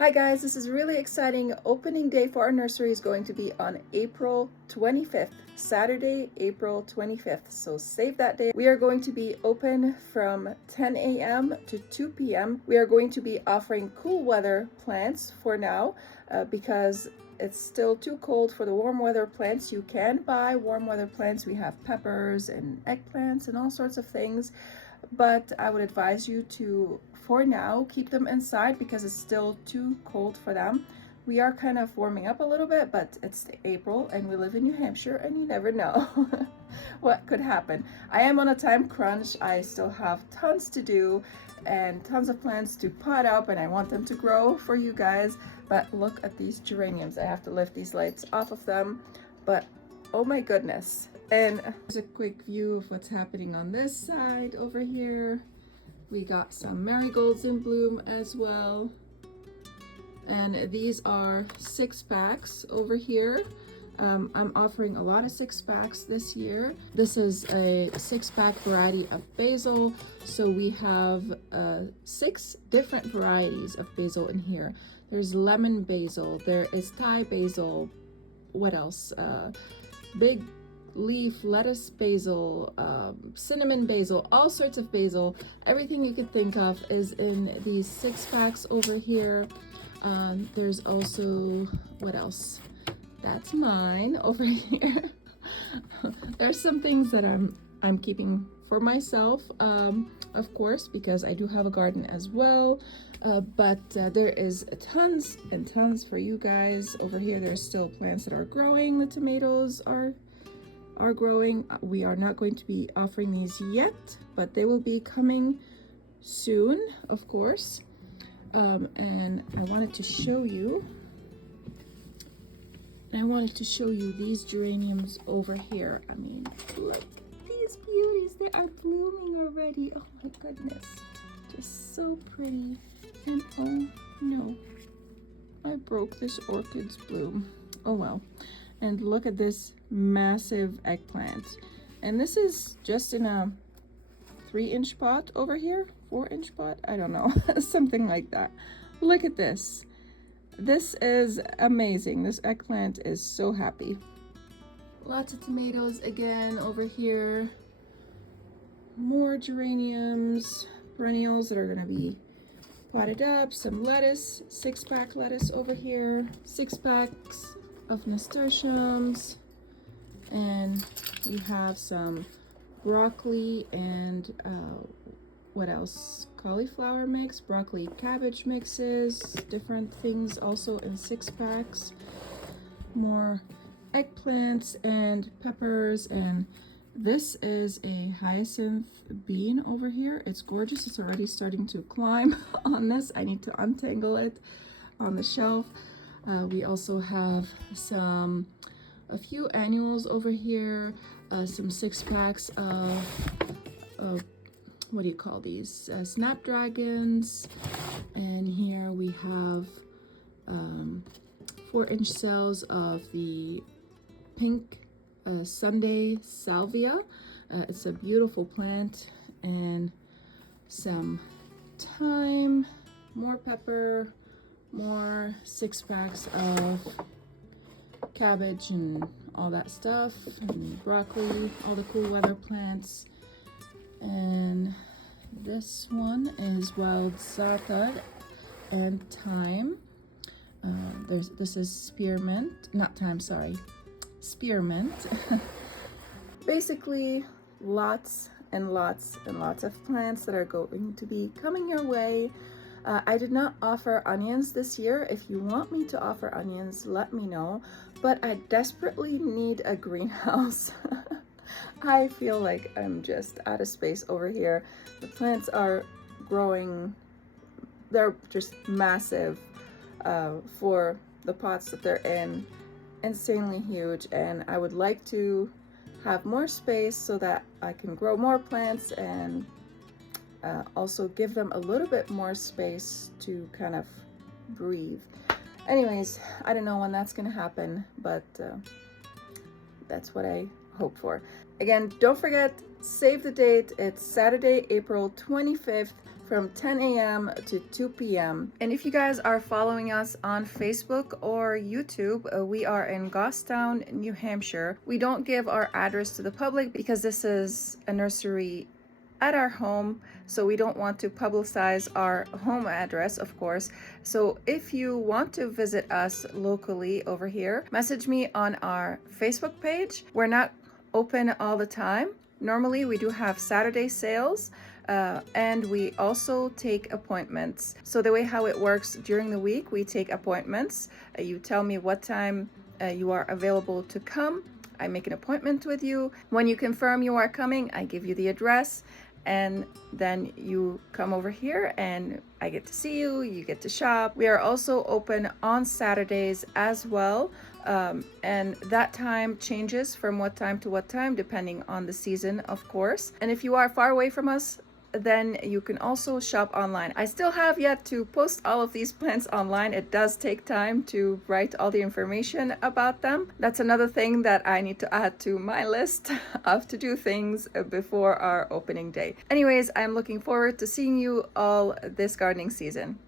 Hi guys, this is really exciting. Opening day for our nursery is going to be on April 25th, Saturday, April 25th. So save that day. We are going to be open from 10 a.m. to 2 p.m. We are going to be offering cool weather plants for now because it's still too cold for the warm weather plants. You can buy warm weather plants. We have peppers and eggplants and all sorts of things, but I would advise you to, for now, keep them inside because it's still too cold for them. We are kind of warming up a little bit, but it's April and we live in New Hampshire and you never know what could happen. I am on a time crunch. I still have tons to do and tons of plants to pot up, and I want them to grow for you guys. But look at these geraniums. I have to lift these lights off of them, but oh my goodness. And here's a quick view of what's happening on this side over here. We got some marigolds in bloom as well. And these are 6-packs over here. I'm offering a lot of 6-packs this year. This is a 6-pack variety of basil. So we have 6 different varieties of basil in here. There's lemon basil, there is Thai basil, what else? Big leaf lettuce basil, cinnamon basil, all sorts of basil. Everything you could think of is in these 6-packs over here. There's also, what else? That's mine over here. There's some things that I'm keeping for myself, of course, because I do have a garden as well. But there is tons and tons for you guys over here. There's still plants that are growing. The tomatoes are growing. We are not going to be offering these yet, but they will be coming soon, of course. And I wanted to show you these geraniums over here. I mean, look at these beauties. They are blooming already. Oh my goodness, just so pretty. And oh no, I broke this orchid's bloom. Oh well. And look at this massive eggplant. And this is just in a 3-inch pot over here, 4-inch pot, I don't know, something like that. Look at this. This is amazing. This eggplant is so happy. Lots of tomatoes again over here. More geraniums, perennials that are gonna be potted up. Some lettuce, 6-pack lettuce over here. 6-packs of nasturtiums, and we have some broccoli and what else, cauliflower mix, broccoli cabbage mixes, different things also in 6-packs. More eggplants and peppers, and this is a hyacinth bean over here. It's gorgeous. It's already starting to climb on this. I need to untangle it on the shelf. We also have a few annuals over here, some 6-packs of what do you call these? Snapdragons. And here we have 4-inch cells of the pink Sunday salvia. It's a beautiful plant. And some thyme, more pepper, more 6-packs of cabbage and all that stuff, and broccoli, all the cool weather plants. And this one is wild zartad and thyme. This is spearmint, not thyme, sorry, spearmint. Basically, lots and lots and lots of plants that are going to be coming your way. I did not offer onions this year. If you want me to offer onions, let me know. But I desperately need a greenhouse. I feel like I'm just out of space over here. The plants are growing. They're just massive for the pots that they're in. Insanely huge. And I would like to have more space so that I can grow more plants and also give them a little bit more space to kind of breathe. Anyways, I don't know when that's gonna happen, but that's what I hope for. Again, don't forget, save the date. It's Saturday, April 25th from 10 a.m. to 2 p.m. And if you guys are following us on Facebook or YouTube, we are in Goffstown, New Hampshire. We don't give our address to the public because this is a nursery at our home, so we don't want to publicize our home address, of course. So if you want to visit us locally over here, message me on our Facebook page. We're not open all the time. Normally we do have Saturday sales, and we also take appointments. So the way how it works, during the week we take appointments. You tell me what time you are available to come. I make an appointment with you. When you confirm you are coming, I give you the address, and then you come over here and I get to see you, you get to shop. We are also open on Saturdays as well, and that time changes from what time to what time depending on the season, of course. And if you are far away from us, then you can also shop online. I still have yet to post all of these plants online. It does take time to write all the information about them. That's another thing that I need to add to my list of to-do things before our opening day. Anyways, I'm looking forward to seeing you all this gardening season.